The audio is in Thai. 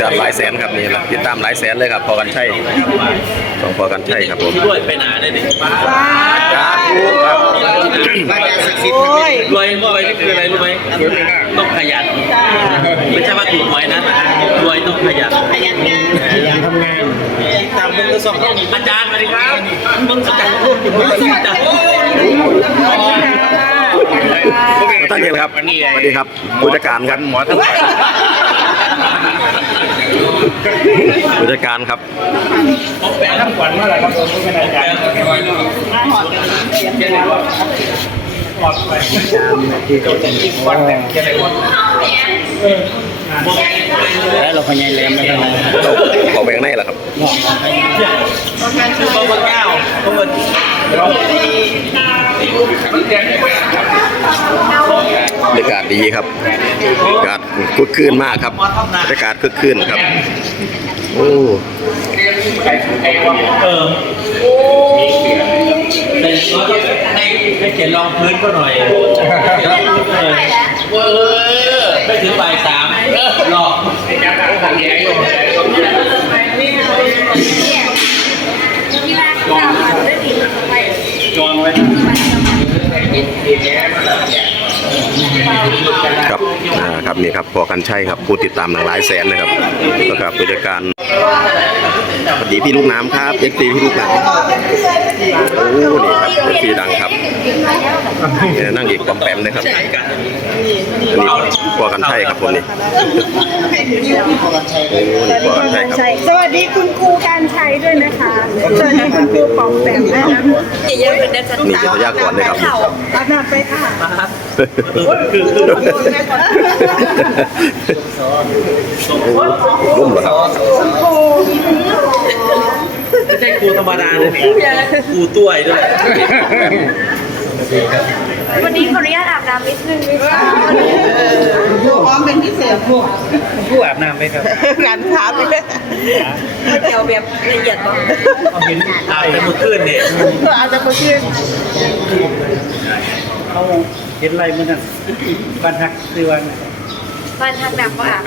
ยอดหลายแสนครับนี่ละติดตามหลายแสนเลยครับพอกันใช่ของพอกันใช่ครับผมด้วยไปหนาได้ดิสาธุครับโอ้ยรวยรวยนี่คืออะไรรู้ไหมต้องขยันไม่ใช่ว่าถูกหวยนะรวยต้องขยันขยันงานขยันทำงานตามมึงก็สองอาจารย์สวัสดีครับมึงอาจารย์มึงอาจารย์ ท่านเองครับสวัสดีครับผู้จัดการครับหมอท่านผู้จัดการครับแปลทั้งขวัญเมื่อไหร่ครับผมไม่เป็นอาจารย์แล้วเราพยายามเล่นไปทำไมเอาไปข้างในเหรอครับคือเบอร์เก้าเบอร์บ รรยากาศดีครับบรรยากาศคึกคืนมากครับบรรยากาศคึกคืนครับโอ้เออแต่ให้ให้เขียนรองพื้นก็หน่อยเออไม่ถึงบ่ายสามหลอกครับ อ่าครับนี่ครับพอกันใช่ครับผู้ติดตามหลากหลายแสนนะครับแล้วก็ผู้จัดการสวัสดีพี่ลูกน้ำครับเอฟซีพี่ลูกน้ำโอ้นี่ครับเอฟซีดังครับนั่งอีกปอมแปมเลยครับ อันนี้พอกันใช่ครับผมนี่โอ้นี่พอกันใช่ครับสวัสดีคุณครูการชัยด้วยนะคะสวัสดีคุณครูปอมแปมด้วยนะนี่วิทยากรเลยครับรับหน้าไปค่ะคือคือรุ่มเหรอครับครูไม่ใช่ครูธรรมดาเลยครูต้วยด้วยวันนี้ขออนุญาตอาบน้ำนิดนึงนะคะค รูพร้อมเป็นพิเศษพวกผู้อาบน้ำไหมครับงานช้าไปเลยเดี๋ยวแบบละเอียดบ้างเอาเห็นอาบแต่เมื่อคืนเนี่ยอาจจะมาชื่นเขาเห็นไรมันนั่นบ้านฮักคือวันบ้านทักหนักก็อาบ